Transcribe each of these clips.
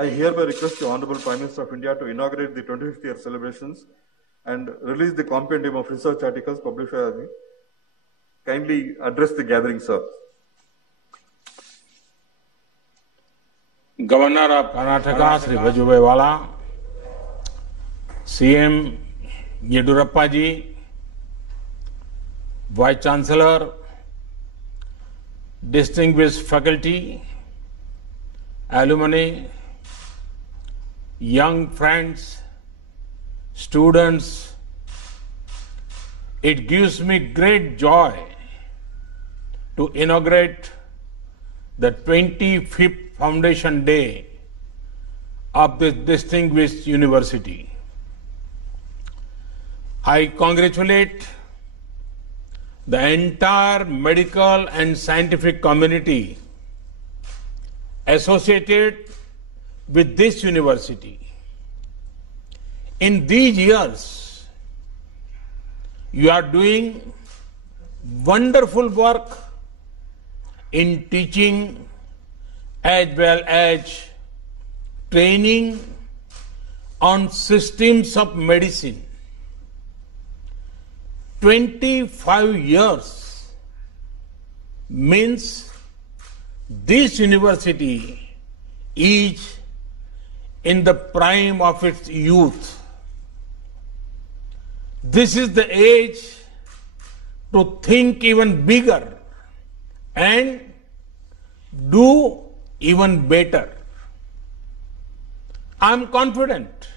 I hereby request the Honorable Prime Minister of India to inaugurate the 25th year celebrations and release the compendium of research articles published by me. Kindly address the gathering, sir. Governor of Karnataka, Sri Vajubhai Vala, CM Yedurappa ji, Vice Chancellor, distinguished faculty, alumni, young friends, students, it gives me great joy to inaugurate the 25th Foundation Day of this distinguished university. I congratulate the entire medical and scientific community associated with this university. In these years, you are doing wonderful work in teaching as well as training on systems of medicine. 25 years means this university is in the prime of its youth. This is the age to think even bigger and do even better. I am confident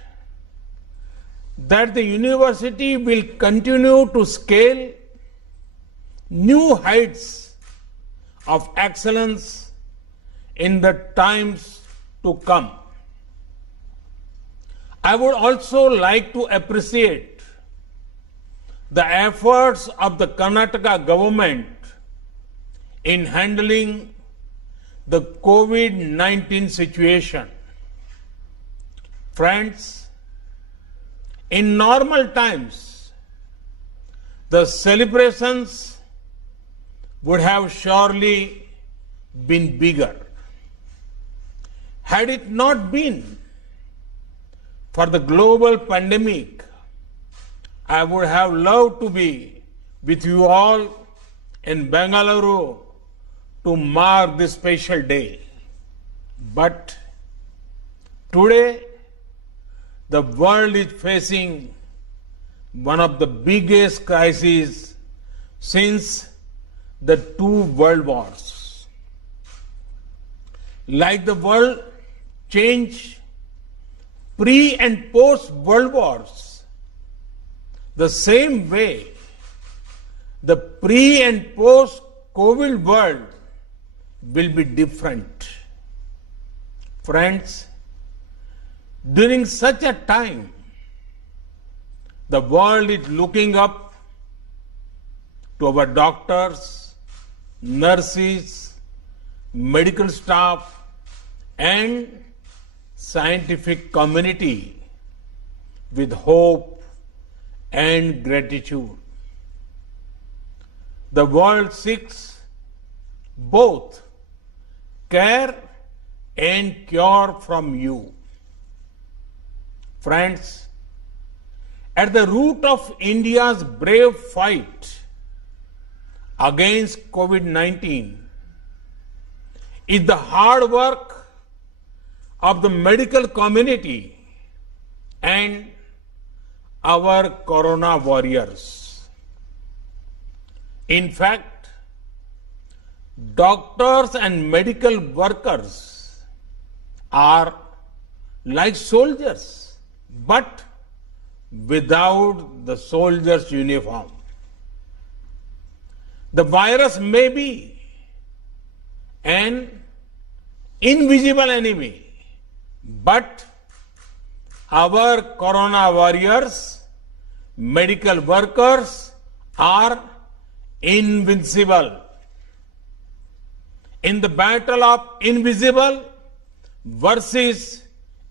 that the university will continue to scale new heights of excellence in the times to come. I would also like to appreciate the efforts of the Karnataka government in handling the COVID-19 situation. Friends, in normal times, the celebrations would have surely been bigger. Had it not been for the global pandemic, I would have loved to be with you all in Bengaluru to mark this special day. But today, the world is facing one of the biggest crises since the two world wars. Like the world changed pre and post world wars, the same way the pre and post COVID world will be different. Friends, during such a time, the world is looking up to our doctors, nurses, medical staff, and scientific community with hope and gratitude. The world seeks both care and cure from you. Friends, at the root of India's brave fight against COVID-19 is the hard work of the medical community and our corona warriors. In fact, doctors and medical workers are like soldiers, but without the soldier's uniform. The virus may be an invisible enemy, but our corona warriors, medical workers are invincible. In the battle of invisible versus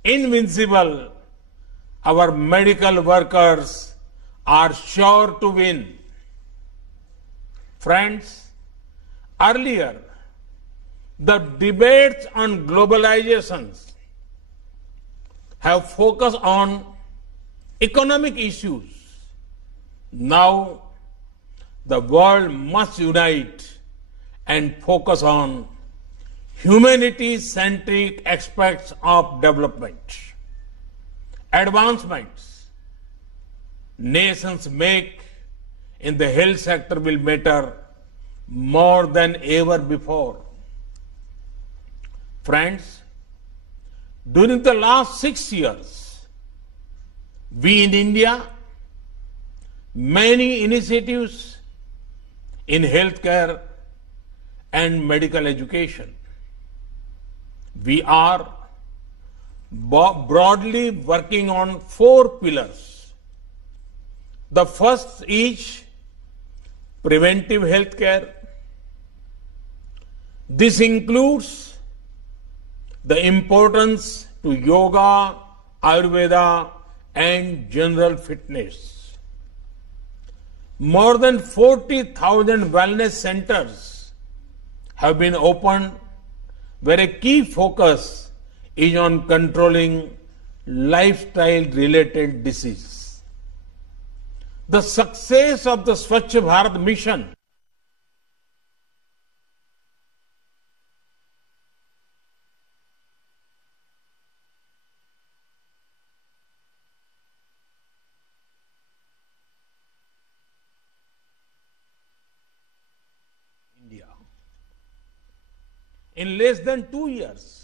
invincible, our medical workers are sure to win. Friends, earlier, the debates on globalizations have focused on economic issues. Now, the world must unite and focus on humanity-centric aspects of development. Advancements nations make in the health sector will matter more than ever before. Friends, during the last 6 years, we in India, many initiatives in healthcare and medical education. We are broadly working on 4 pillars. The first is preventive healthcare. This includes the importance to yoga, Ayurveda, and general fitness. More than 40,000 wellness centers have been opened where a key focus is on controlling lifestyle-related disease. The success of the Swachh Bharat mission India. In less than 2 years,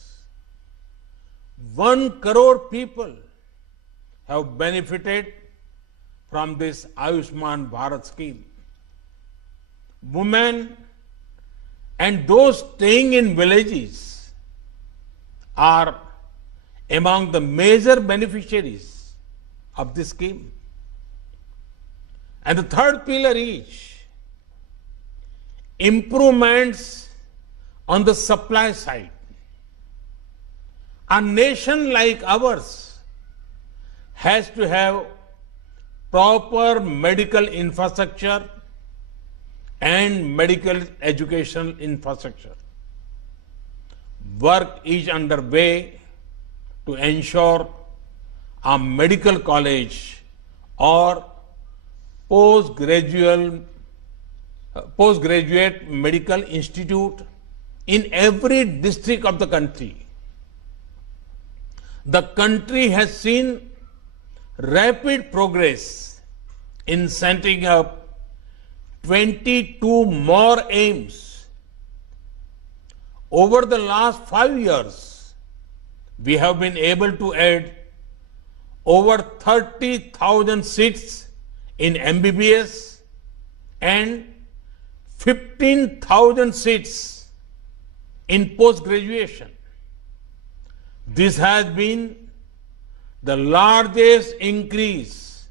1 crore people have benefited from this Ayushman Bharat scheme. Women and those staying in villages are among the major beneficiaries of this scheme. And the third pillar is improvements on the supply side. A nation like ours has to have proper medical infrastructure and medical educational infrastructure. Work is underway to ensure a medical college or postgraduate medical institute in every district of the country. The country has seen rapid progress in setting up 22 more AIIMS. Over the last 5 years, we have been able to add over 30,000 seats in MBBS and 15,000 seats in post-graduation. This has been the largest increase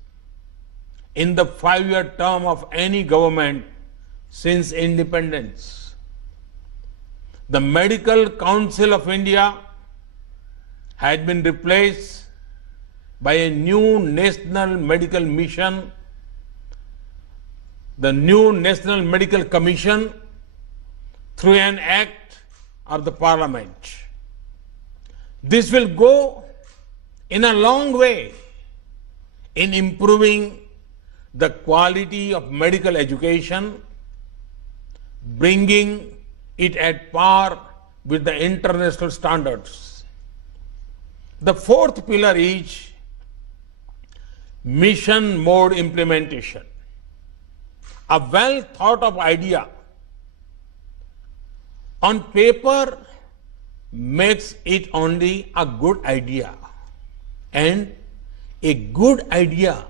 in the 5-year term of any government since independence. The Medical Council of India has been replaced by a new National Medical Mission, the new National Medical Commission, through an act of the Parliament. This will go in a long way in improving the quality of medical education, bringing it at par with the international standards. The fourth pillar is mission mode implementation. A well thought of idea on paper makes it only a good idea, and a good idea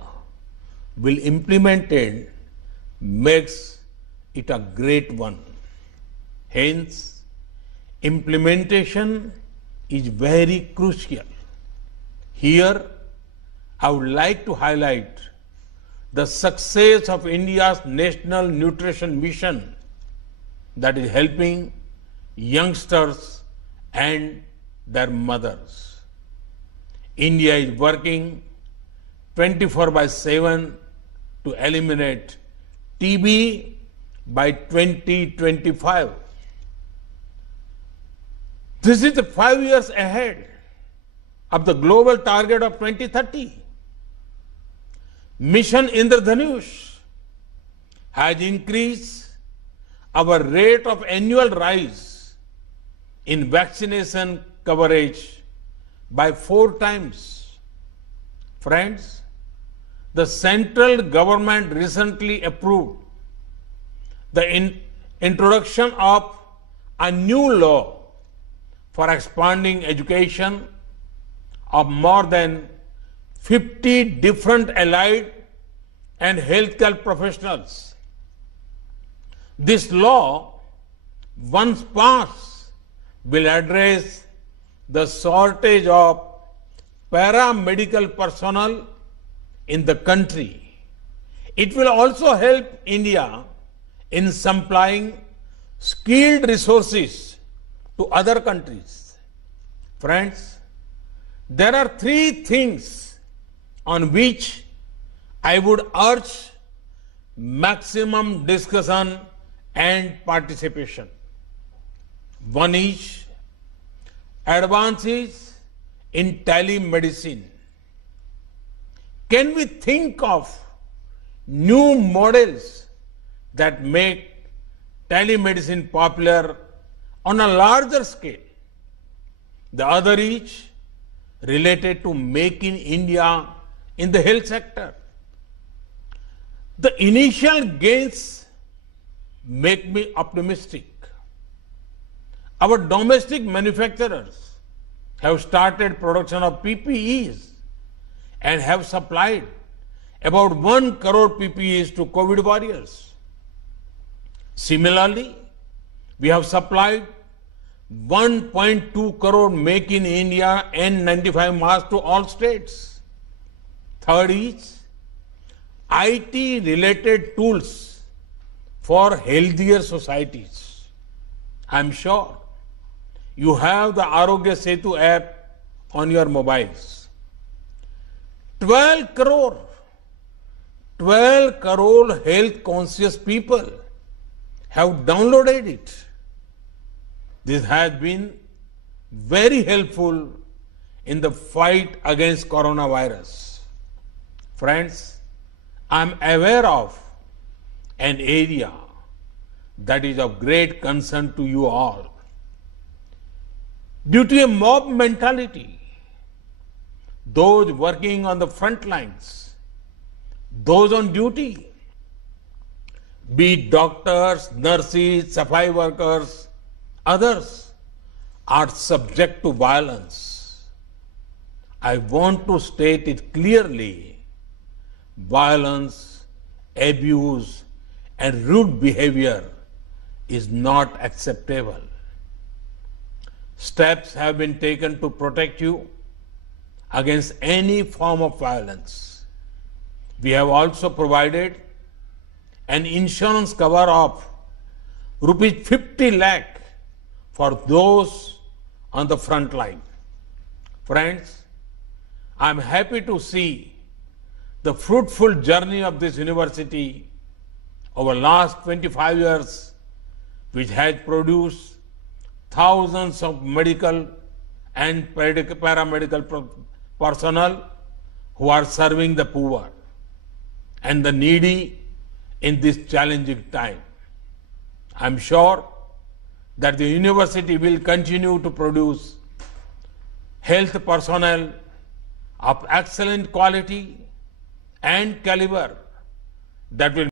will implemented makes it a great one. Hence, implementation is very crucial. Here, I would like to highlight the success of India's National Nutrition Mission that is helping youngsters and their mothers. India is working 24/7 to eliminate TB by 2025. This is 5 years ahead of the global target of 2030. Mission Indradhanush has increased our rate of annual rise in vaccination coverage by 4 times. Friends, the central government recently approved the introduction of a new law for expanding education of more than 50 different allied and healthcare professionals. This law, once passed, will address the shortage of paramedical personnel in the country. It will also help India in supplying skilled resources to other countries. Friends, there are 3 things on which I would urge maximum discussion and participation. One is advances in telemedicine. Can we think of new models that make telemedicine popular on a larger scale? The other is related to Make in India in the health sector. The initial gains make me optimistic. Our domestic manufacturers have started production of PPEs and have supplied about 1 crore PPEs to COVID warriors. Similarly, we have supplied 1.2 crore Make in India N95 masks to all states. Third is IT-related tools for healthier societies. I'm sure you have the Arogya Setu app on your mobiles. 12 crore health conscious people have downloaded it. This has been very helpful in the fight against coronavirus. Friends, I'm aware of an area that is of great concern to you all. Due to a mob mentality, those working on the front lines, those on duty, be it doctors, nurses, safai workers, others, are subject to violence. I want to state it clearly. Violence, abuse, and rude behavior is not acceptable. Steps have been taken to protect you against any form of violence. We have also provided an insurance cover of rupees 50 lakh for those on the front line. Friends, I'm happy to see the fruitful journey of this university over the last 25 years, which has produced thousands of medical and paramedical personnel who are serving the poor and the needy in this challenging time. I'm sure that the university will continue to produce health personnel of excellent quality and caliber that will